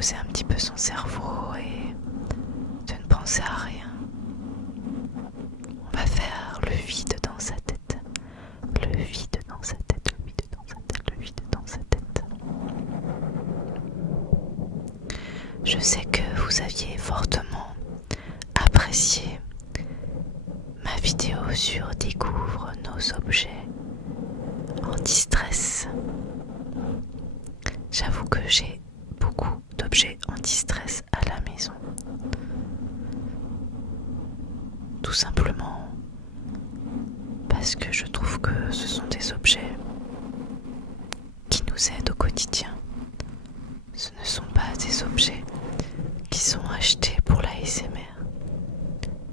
reposer un petit peu son cerveau et de ne penser à rien. On va faire le vide dans sa tête. Le vide dans sa tête, le vide dans sa tête, le vide dans sa tête. Je sais que vous aviez fortement apprécié ma vidéo sur Découvre nos objets anti-stress. J'avoue que j'ai beaucoup d'objets anti-stress à la maison. Tout simplement parce que je trouve que ce sont des objets qui nous aident au quotidien. Ce ne sont pas des objets qui sont achetés pour la ASMR,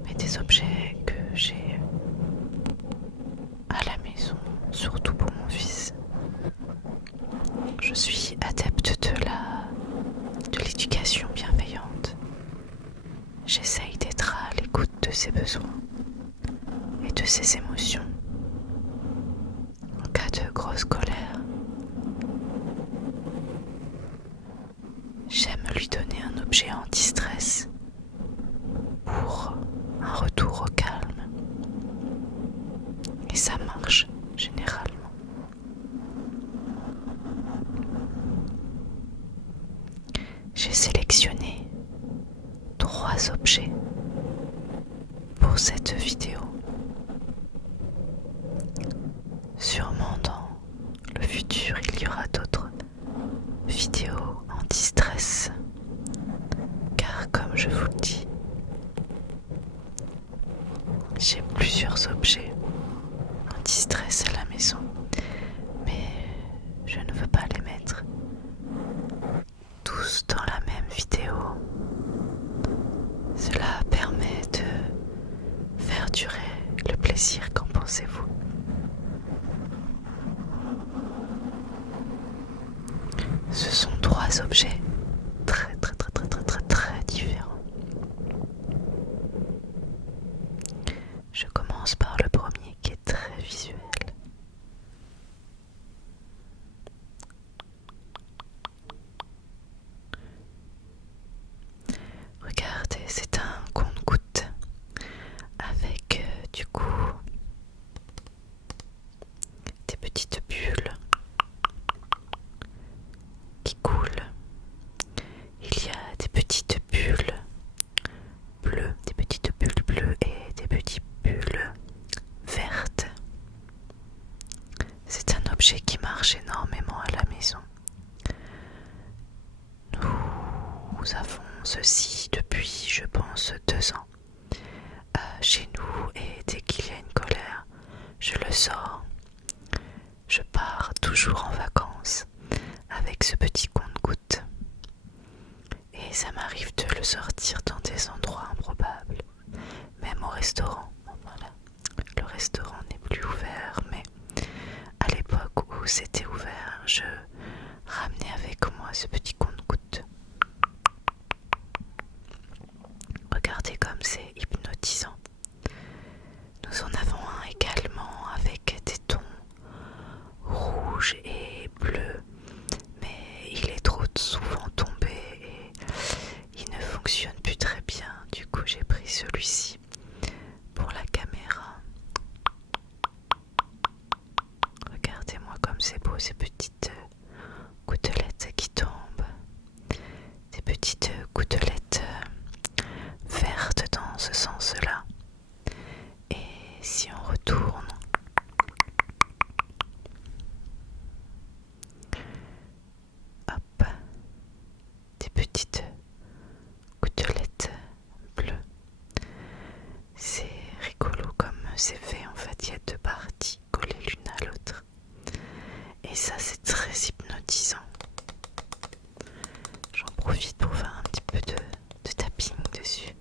mais des objets que j'ai à la maison, surtout pour mon fils. Je suis adepte de l'éducation bienveillante. J'essaye d'être à l'écoute de ses besoins et de ses émotions. En cas de grosse colère, j'aime lui donner un objet anti-stress pour un retour au calme. Et ça marche généralement. J'ai sélectionné 3 objets pour cette vidéo. Sûrement dans le futur, il y aura d'autres vidéos anti-stress. Car comme je vous le dis, j'ai plusieurs objets anti-stress à la maison. Mais je ne veux pas les mettre tous dans la même vidéo. Cela permet de faire durer le plaisir, qu'en pensez-vous? Ce sont 3 objets très différents. Je commence par le premier qui est très visuel. Regardez, c'est un compte-gouttes avec du coup des petites bulles qui coulent. Il y a des petites bulles bleues, des petites bulles bleues et des petites bulles vertes. C'est un objet qui marche énormément à la maison. Nous avons ceci depuis, je pense, 2 ans chez nous, et dès qu'il y a une colère, je le sors. Je pars toujours en vacances avec ce petit compte-gouttes et ça m'arrive de le sortir dans des endroits improbables, même au restaurant. Voilà. Le restaurant n'est plus ouvert, mais à l'époque où c'était ouvert, je ramenais avec moi ce petit compte-gouttes. Regardez comme c'est hypnotisant. Nous en avons un également avec des tons rouges et bleus, mais il est trop souvent tombé et il ne fonctionne plus très bien. Du coup, j'ai pris celui-ci pour la caméra. Regardez-moi comme c'est beau, ces petites gouttelettes qui tombent. Des petites gouttelettes vertes dans ce sens-là. Et si on retourne, hop, des petites gouttelettes bleues. C'est rigolo comme c'est fait, en fait, il y a 2 parties collées l'une à l'autre. Et ça, c'est très hypnotisant. J'en profite pour faire un petit peu de tapping dessus.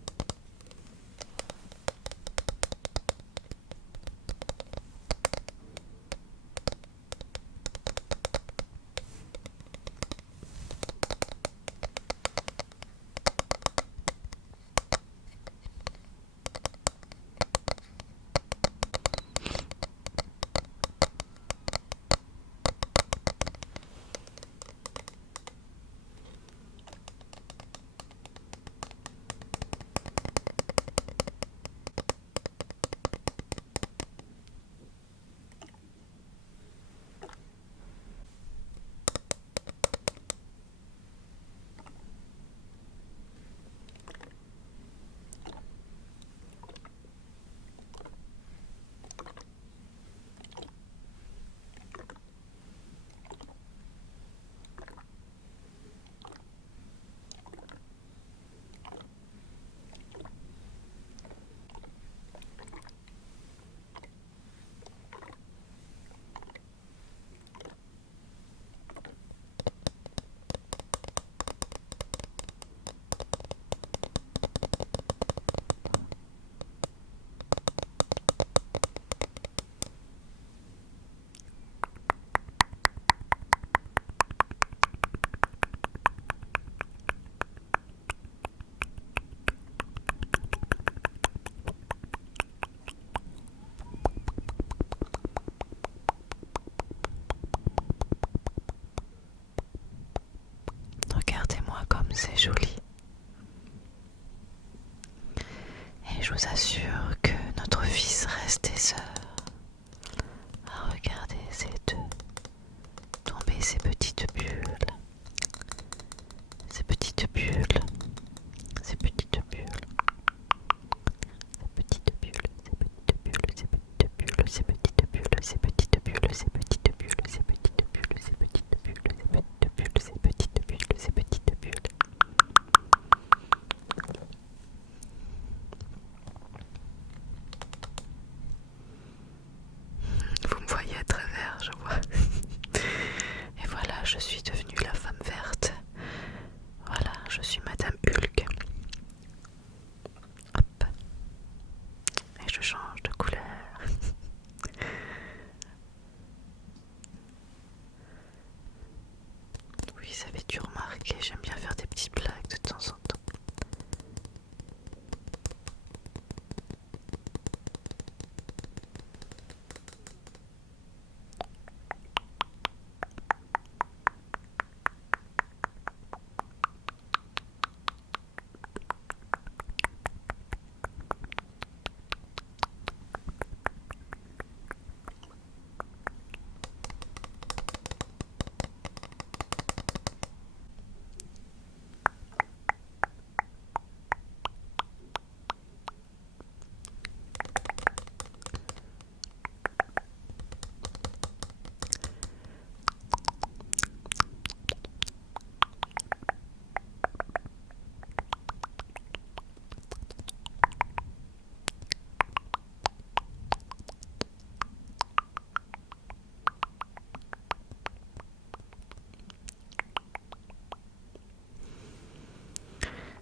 c'est joli. Et je vous assure que notre fils reste des heures à regarder ces deux tomber ces petites bulles, ces petites bulles, ces petites bulles, ces petites bulles, ces petites bulles, ces petites bulles, ces petites bulles, ces petites bulles, ces petites bulles, ces petites bulles, ces petites bulles, ces petites bulles, ces petites bulles. Vous me voyez à travers, je vois. Et voilà, je suis devenue la femme verte. Voilà, je suis Madame Hulk. Hop. Et je change de couleur. Oui, ça avait dû remarquer, j'aime bien faire des petites blagues de temps en temps.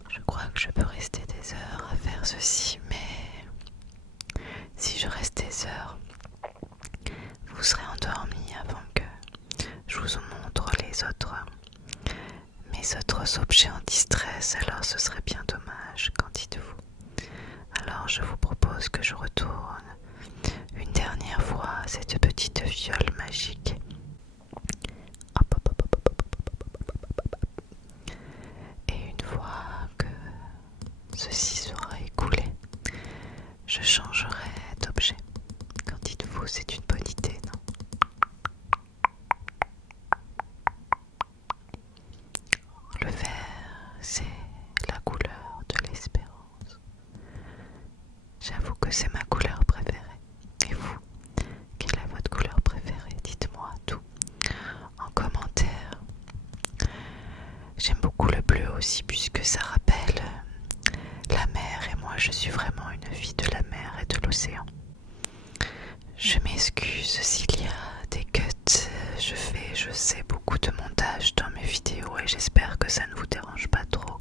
Je crois que je peux rester des heures à faire ceci, mais si je reste des heures, vous serez endormis avant que je vous montre mes autres objets en distress, alors ce serait bien dommage, qu'en dites-vous? Alors je vous propose que je retourne une dernière fois à cette petite fiole magique. Hop, hop, hop, hop, hop, hop, hop, hop, hop, hop. Et une fois que ceci sera écoulé, je changerai d'objet. Qu'en dites-vous? C'est une bonne idée, non? Le vert, c'est la couleur de l'espérance. J'avoue que c'est ma couleur préférée. Et vous, quelle est votre couleur préférée? Dites-moi tout en commentaire. J'aime beaucoup le bleu aussi puisque ça rappelle la mer et moi je suis vraiment une fille de la mer et de l'océan. Je m'excuse s'il y a des cuts, je sais, beaucoup de montage dans mes vidéos et j'espère que ça ne vous dérange pas trop.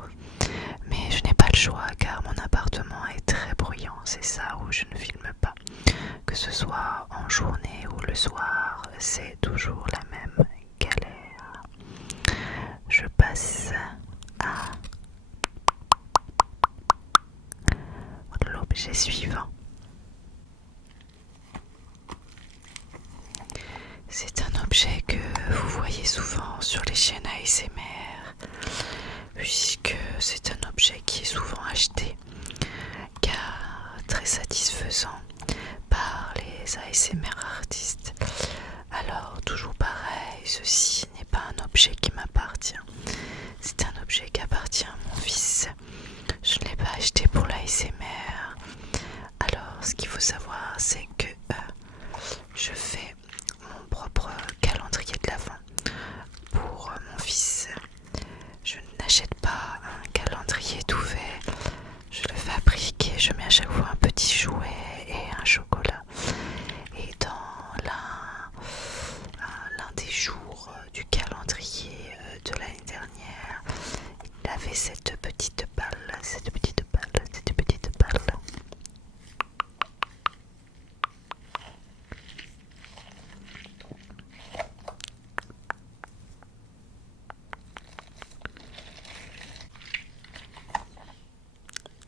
Mais je n'ai pas le choix car mon appartement est très bruyant, c'est ça où je ne filme pas. Que ce soit en journée ou le soir, c'est toujours la même galère. Je passe à l'objet suivant. C'est un objet que vous voyez souvent sur les chaînes ASMR, puisque c'est un objet qui est souvent acheté, car très satisfaisant par les ASMR artistes. Alors toujours pareil, ceci n'est pas un objet qui m'appartient, c'est un objet qui appartient à mon fils. Je ne l'ai pas acheté pour l'ASMR. Alors ce qu'il faut savoir, c'est que je fais mon propre calendrier de l'Avent pour mon fils. Je n'achète pas un calendrier tout fait, je le fabrique et je mets à chaque fois un petit jouet et un chocolat. Et dans l'un des jours du calendrier de l'année dernière, il avait cette petite balle.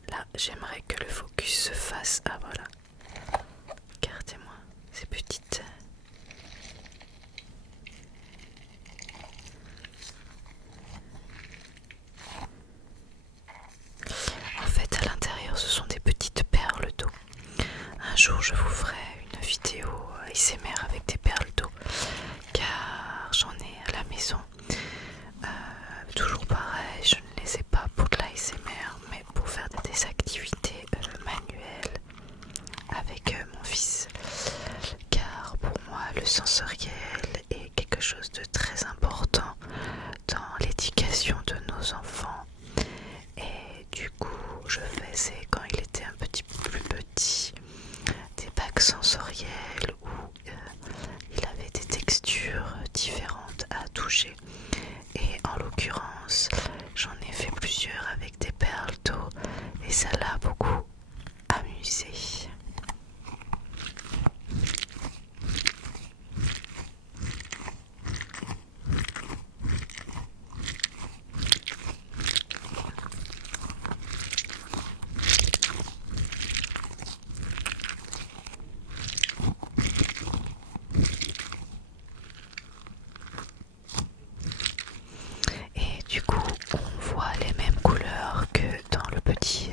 Là, j'aimerais que le focus se fasse. Ah voilà. Regardez-moi ces petites. l'occurrence, j'en ai fait plusieurs avec des perles d'eau et ça l'a beaucoup amusé. Et du coup, on voit les mêmes couleurs que dans le petit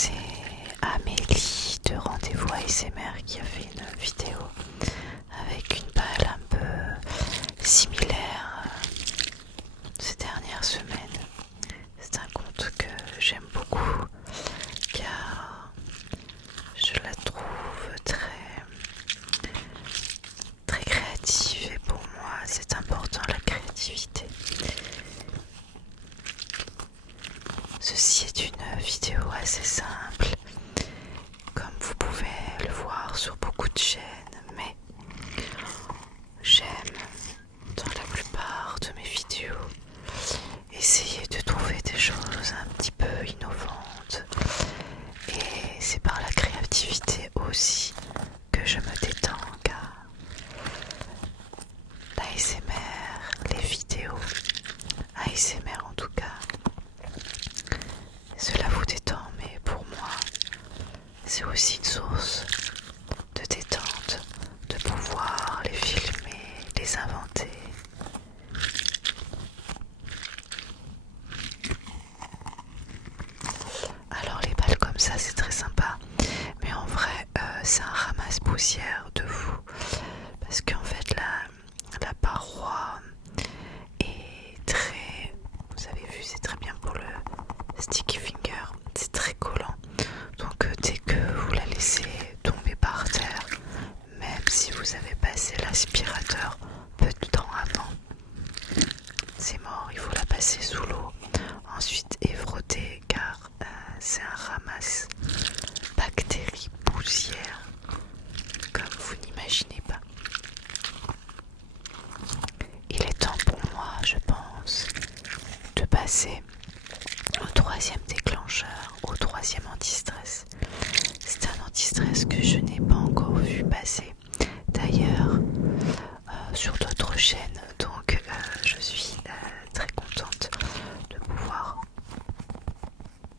c'est Amélie de Rendez-vous ASMR qui a fait une vidéo avec une balle un peu similaire ces dernières semaines. C'est un conte que j'aime beaucoup car je la trouve très créative et pour moi c'est important la créativité. Ceci est une vidéo assez simple, comme vous pouvez le voir sur beaucoup de chaînes, mais j'aime dans la plupart de mes vidéos essayer de trouver des choses un petit peu innovantes et c'est par la créativité aussi que je me détends car l'ASMR, les vidéos ASMR en tout cas, cela vous détend, mais pour moi, c'est aussi une source de détente, de pouvoir les filmer, les inventer. Alors les balles comme ça, c'est très sympa, mais en vrai, c'est un ramasse-poussière de vous, parce qu'en fait, la paroi est très, vous avez vu, c'est très bien pour le sticky finger, c'est très collant, donc dès que vous la laissez tomber par terre, même si vous avez passé l'aspirateur peu de temps avant, c'est mort, il faut la passer sous l'eau ensuite et frotter car c'est un ramasse bactéries, poussière comme vous n'imaginez pas. Il est temps pour moi, je pense, de passer au troisième déclencheur, au troisième anti-stress. C'est un anti-stress que je n'ai pas encore vu passer d'ailleurs sur d'autres chaînes, donc je suis très contente de pouvoir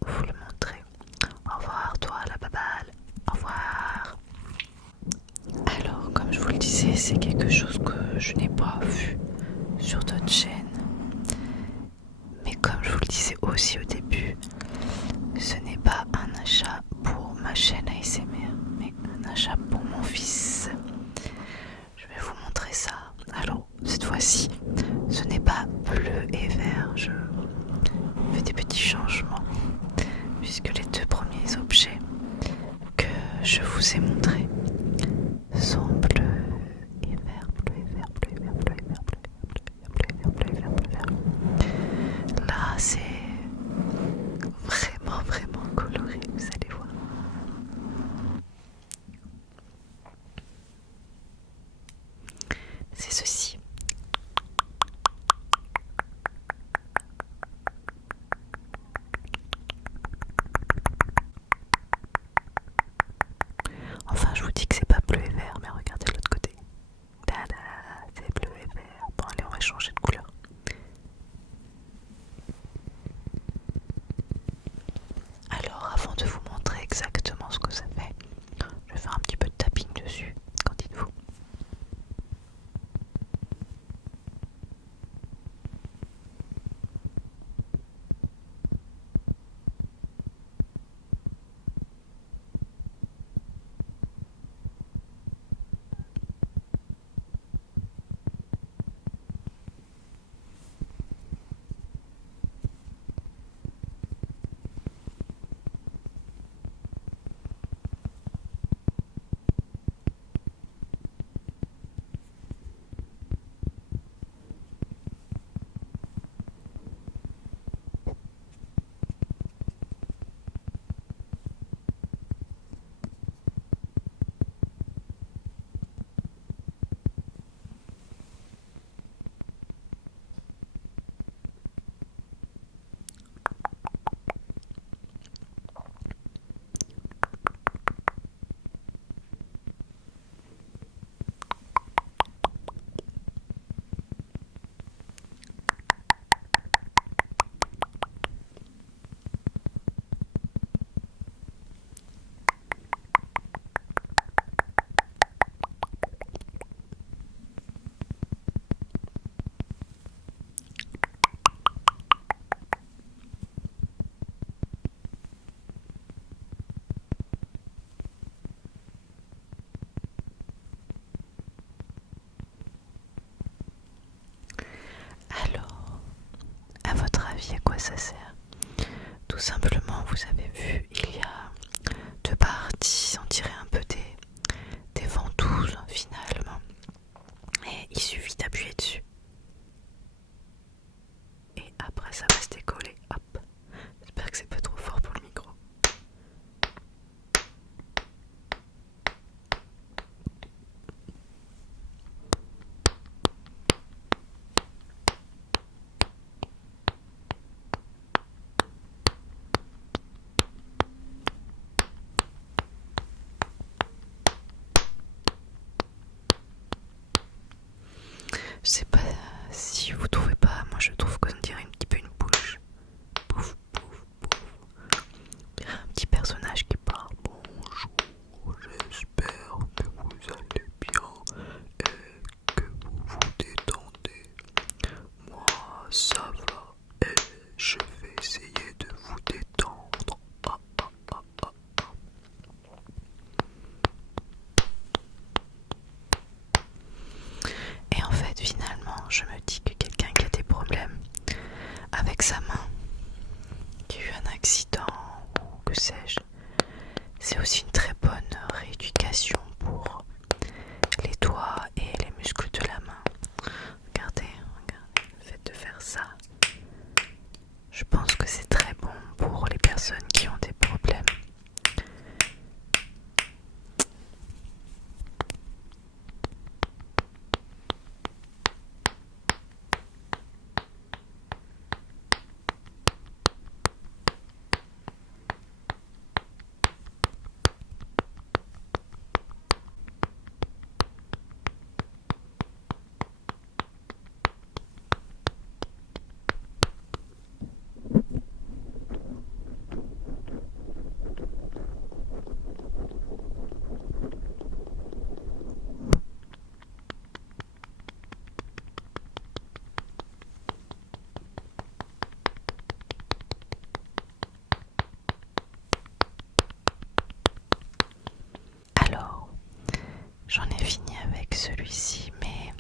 vous le montrer. Au revoir toi la babale, au revoir. Alors comme je vous le disais, c'est quelque chose que je n'ai pas vu sur d'autres chaînes. Mais comme je vous le disais aussi au début, ce n'est pas un achat pour ma chaîne ASMR, mais un achat pour mon fils. Je vais vous montrer ça. Alors, cette fois-ci, ce n'est pas bleu et vert. Je fais des petits changements, puisque les deux premiers objets que je vous ai montrés sont bleus et verts, bleu et vert, bleu et vert, bleu et vert, bleu et vert, bleu et vert, bleu et vert, bleu et vert. Là, c'est quoi ça sert? Tout simplement, vous avez vu, il y a deux parties, on dirait un peu des ventouses finalement. Et il suffit d'appuyer dessus. Et après ça va se décoller. Hop. J'espère que c'est pas trop fort pour le micro. Je sais pas si vous trouvez pas, moi je trouve qu'on dirait un petit peu une bouche. Pouf, pouf, pouf. Un petit personnage qui parle. Bonjour, j'espère que vous allez bien et que vous vous détendez. Moi ça va et je vais essayer de vous détendre. Ah, ah, ah, ah, ah. Et en fait, finalement, je me dis que quelqu'un qui a des problèmes avec sa main, qui a eu un accident ou que sais-je, c'est aussi une très bonne rééducation pour les doigts et les muscles de la main. Regardez, le fait de faire ça, je pense que c'est très bon pour les personnes qui ont des problèmes. Alors, j'en ai fini avec celui-ci, mais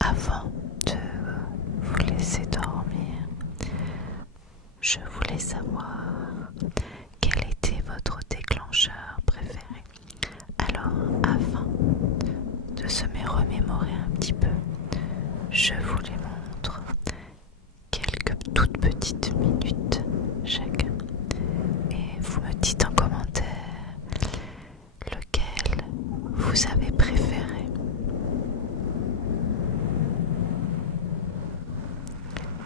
avant de vous laisser dormir, je voulais savoir quel était votre déclencheur préféré. Alors, afin de se remémorer un petit peu, je vous les montre quelques toutes petites minutes chacun. Et vous me dites en commentaire lequel vous avez préféré.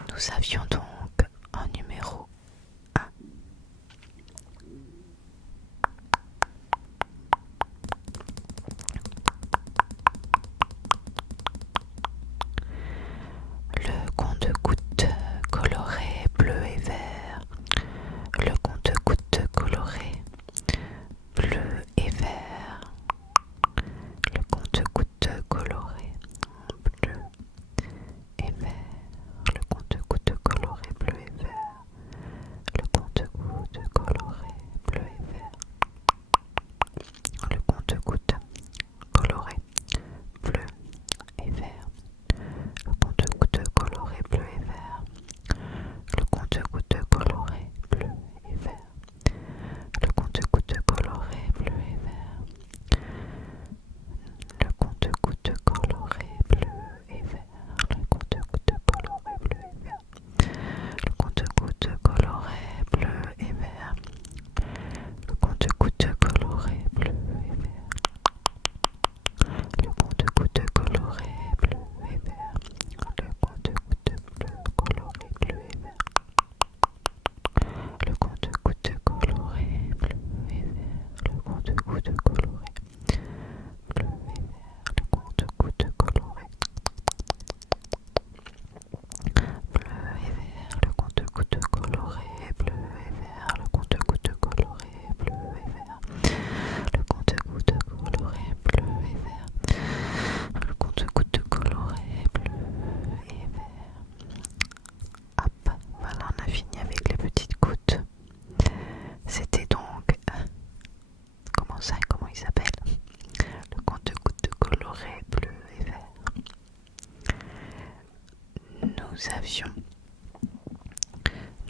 Nous avions donc en numéro 1 le compte-gouttes coloré bleu et vert, le compte-gouttes coloré bleu et vert, le compte-gouttes coloré bleu et vert, le compte-gouttes coloré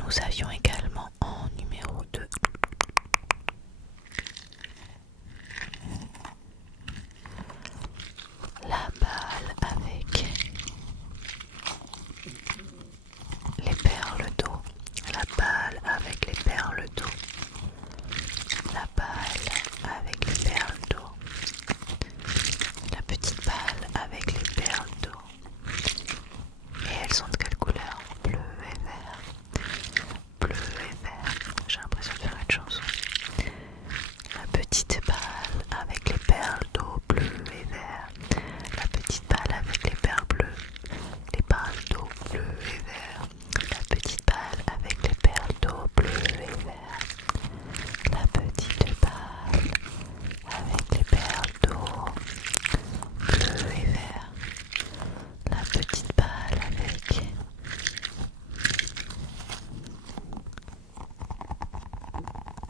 Nous avions également en numéro 2 la balle avec les perles d'eau, la balle avec les perles d'eau, la balle avec les perles d'eau, la petite balle avec les perles d'eau. Et elles sont de quelle couleur? Bleu et vert. Bleu et vert. J'ai l'impression de faire une chanson. La petite balle avec les perles d'eau bleu et vert. La petite balle avec les perles bleues. Les balles d'eau bleu et vert. La petite balle avec les perles d'eau bleu et vert. La petite balle avec les perles d'eau bleu et vert. La petite balle avec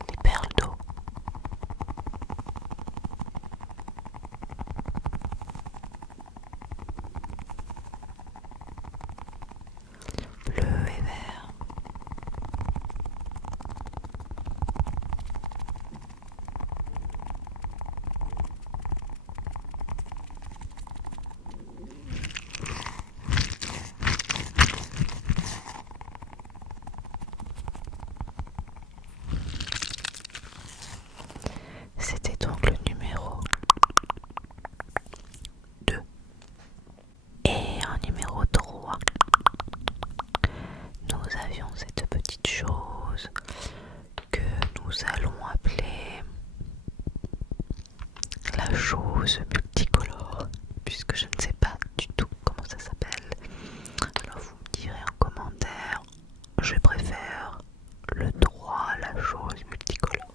les perles d'eau. Bleu et vert. C'était donc le numéro 2. Et en numéro 3, nous avions cette petite chose que nous allons appeler la chose multicolore, puisque je ne sais pas du tout comment ça s'appelle. Alors vous me direz en commentaire, je préfère le 3, la chose multicolore.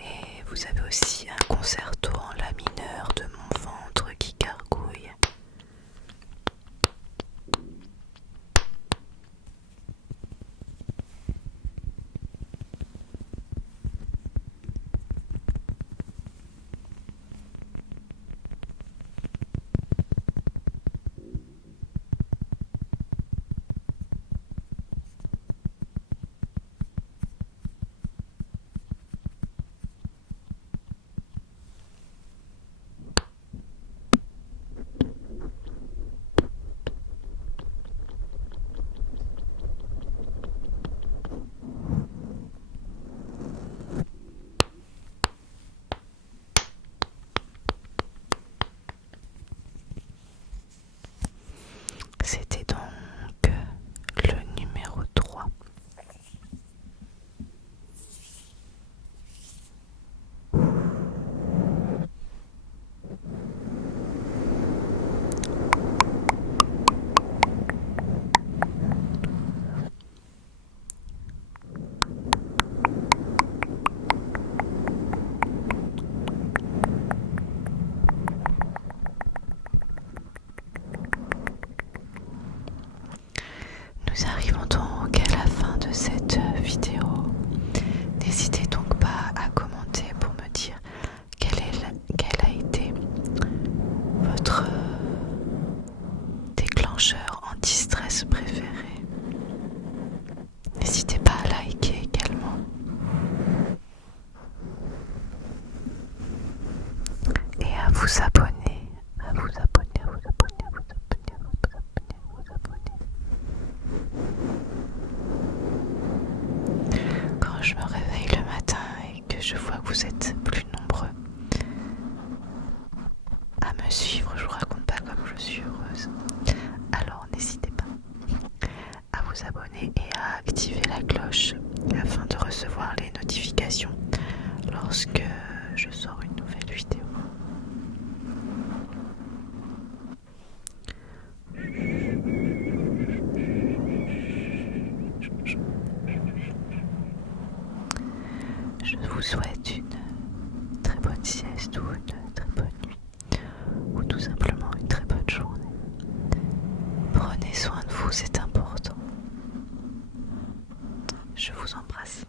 Et vous avez aussi un concerto en la mineur de mon ventre qui gargouille. C'était donc le numéro 3. Nous arrivons donc à la fin de cette vidéo. N'hésitez donc pas à commenter pour me dire quel a été votre déclencheur anti-stress préféré. N'hésitez pas à liker également. Et à vous abonner, à vous abonner, à vous abonner, à vous abonner, à vous abonner, à vous abonner. Quand je me réveille le matin et que je vois que vous êtes plus nombreux à me suivre, je vous raconte pas comme je suis heureuse. Alors n'hésitez pas à vous abonner et à activer la cloche afin de recevoir les notifications lorsque je sors une nouvelle vidéo. Je vous souhaite une très bonne sieste ou une très bonne nuit ou tout simplement une très bonne journée. Prenez soin de vous, c'est important. Je vous embrasse.